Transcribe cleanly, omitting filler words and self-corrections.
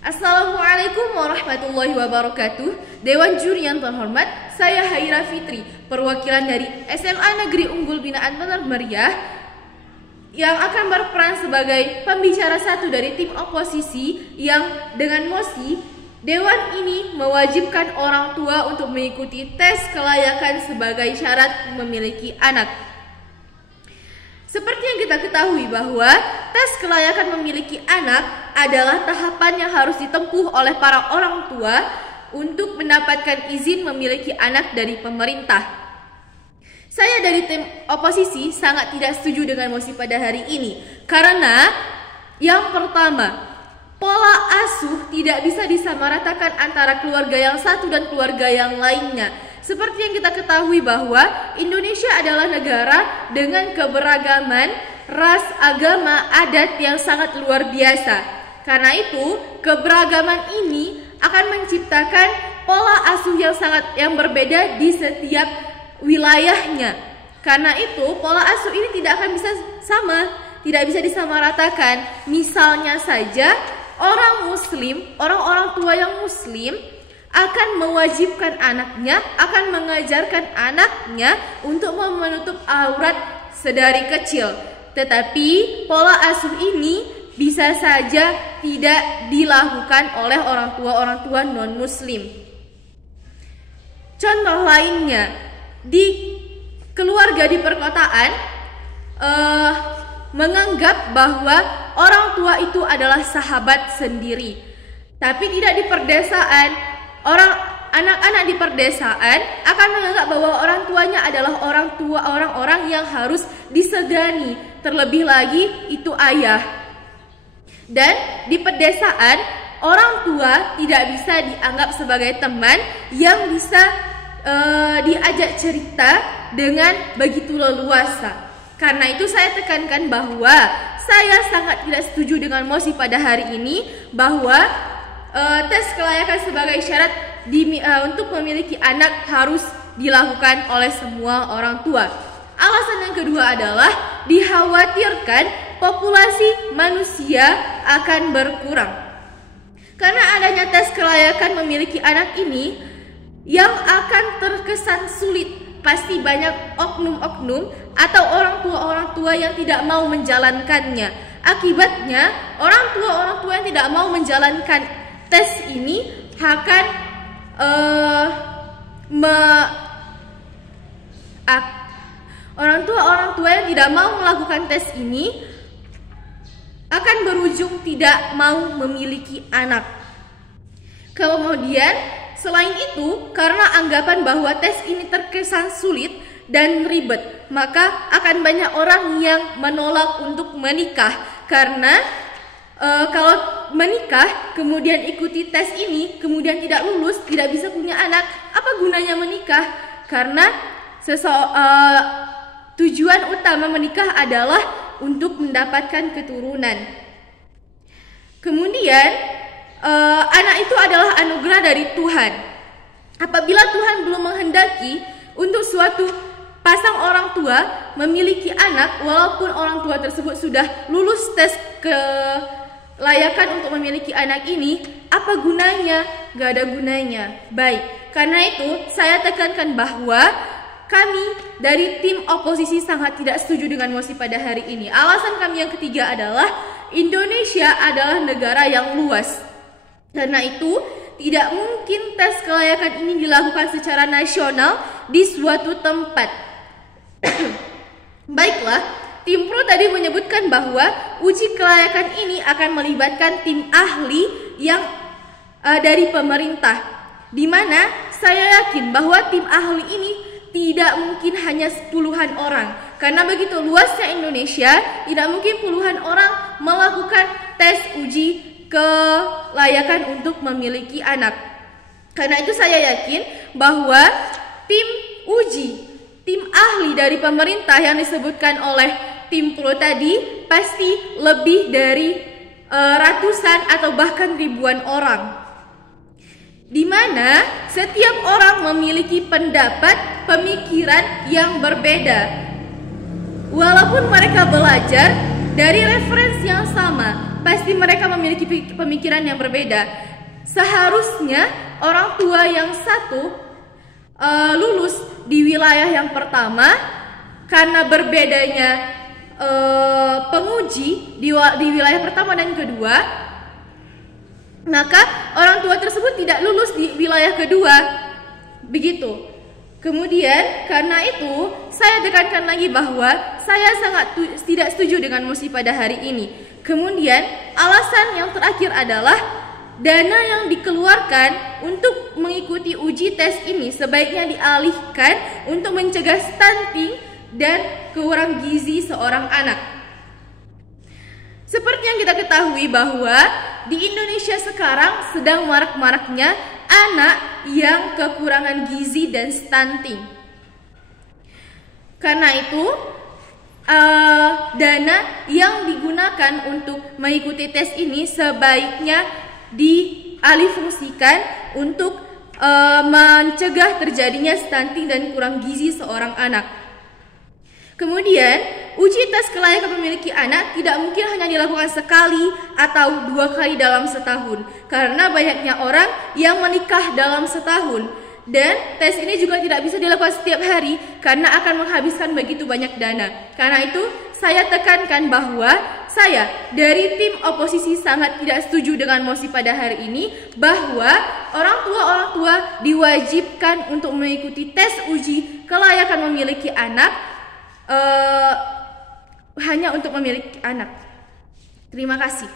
Assalamualaikum warahmatullahi wabarakatuh. Dewan Juri yang terhormat, saya Haira Fitri, perwakilan dari SMA Negeri Unggul Binaan Benar Meriah yang akan berperan sebagai pembicara satu dari tim oposisi yang dengan mosi Dewan ini mewajibkan orang tua untuk mengikuti tes kelayakan sebagai syarat memiliki anak. Seperti yang kita ketahui bahwa tes kelayakan memiliki anak adalah tahapan yang harus ditempuh oleh para orang tua untuk mendapatkan izin memiliki anak dari pemerintah. Saya dari tim oposisi sangat tidak setuju dengan mosi pada hari ini karena yang pertama, pola asuh tidak bisa disamaratakan antara keluarga yang satu dan keluarga yang lainnya. Seperti yang kita ketahui bahwa Indonesia adalah negara dengan keberagaman ras, agama, adat yang sangat luar biasa. Karena itu, keberagaman ini akan menciptakan pola asuh yang berbeda di setiap wilayahnya. Karena itu, pola asuh ini tidak akan bisa sama, tidak bisa disamaratakan. Misalnya saja, orang-orang tua yang muslim akan mewajibkan anaknya, akan mengajarkan anaknya untuk menutup aurat sedari kecil. Tetapi pola asuh ini bisa saja tidak dilakukan oleh orang tua non-muslim. Contoh lainnya, di keluarga di perkotaan menganggap bahwa orang tua itu adalah sahabat sendiri. Tapi tidak di perdesaan, anak-anak di perdesaan akan menganggap bahwa orang tuanya adalah orang-orang yang harus disegani, terlebih lagi itu ayah. Dan di pedesaan, orang tua tidak bisa dianggap sebagai teman yang bisa diajak cerita dengan begitu leluasa. Karena itu saya tekankan bahwa saya sangat tidak setuju dengan mosi pada hari ini bahwa tes kelayakan sebagai syarat untuk memiliki anak harus dilakukan oleh semua orang tua. Alasan yang kedua adalah dikhawatirkan populasi manusia akan berkurang. Karena adanya tes kelayakan memiliki anak ini yang akan terkesan sulit. Pasti banyak oknum-oknum atau orang tua yang tidak mau menjalankannya. Akibatnya orang tua yang tidak mau menjalankan tes ini akan orang tua yang tidak mau melakukan tes ini akan berujung tidak mau memiliki anak. Kemudian selain itu, karena anggapan bahwa tes ini terkesan sulit dan ribet, maka akan banyak orang yang menolak untuk menikah. Karena kalau menikah, kemudian ikuti tes ini, kemudian tidak lulus, tidak bisa punya anak, apa gunanya menikah? Karena tujuan utama menikah adalah untuk mendapatkan keturunan. Kemudian anak itu adalah anugerah dari Tuhan. Apabila Tuhan belum menghendaki untuk suatu pasang orang tua memiliki anak, walaupun orang tua tersebut sudah lulus tes kelayakan untuk memiliki anak ini, apa gunanya? Gak ada gunanya. Baik, karena itu saya tekankan bahwa kami dari tim oposisi sangat tidak setuju dengan mosi pada hari ini. Alasan kami yang ketiga adalah Indonesia adalah negara yang luas. Karena itu tidak mungkin tes kelayakan ini dilakukan secara nasional di suatu tempat. Baiklah, tim pro tadi menyebutkan bahwa uji kelayakan ini akan melibatkan tim ahli yang dari pemerintah, di mana saya yakin bahwa tim ahli ini tidak mungkin hanya puluhan orang. Karena begitu luasnya Indonesia, tidak mungkin puluhan orang melakukan tes uji kelayakan untuk memiliki anak. Karena itu saya yakin bahwa tim ahli dari pemerintah yang disebutkan oleh tim pro tadi pasti lebih dari ratusan atau bahkan ribuan orang, di mana setiap orang memiliki pendapat, pemikiran yang berbeda. Walaupun mereka belajar dari referensi yang sama, pasti mereka memiliki pemikiran yang berbeda. Seharusnya orang tua yang satu lulus di wilayah yang pertama, karena berbedanya penguji di wilayah pertama dan kedua, maka orang tua tersebut tidak lulus di wilayah kedua. Begitu. Kemudian karena itu saya tekankan lagi bahwa saya sangat tidak setuju dengan mosi pada hari ini. Kemudian alasan yang terakhir adalah dana yang dikeluarkan untuk mengikuti uji tes ini sebaiknya dialihkan untuk mencegah stunting dan kurang gizi seorang anak. Seperti yang kita ketahui bahwa di Indonesia sekarang sedang marak-maraknya anak yang kekurangan gizi dan stunting. Karena itu, dana yang digunakan untuk mengikuti tes ini sebaiknya dialihfungsikan untuk mencegah terjadinya stunting dan kurang gizi seorang anak. Kemudian, uji tes kelayakan memiliki anak tidak mungkin hanya dilakukan sekali atau 2 kali dalam setahun, karena banyaknya orang yang menikah dalam setahun. Dan tes ini juga tidak bisa dilakukan setiap hari karena akan menghabiskan begitu banyak dana. Karena itu, saya tekankan bahwa saya dari tim oposisi sangat tidak setuju dengan mosi pada hari ini, bahwa orang tua diwajibkan untuk mengikuti tes uji kelayakan memiliki anak hanya untuk memiliki anak. Terima kasih.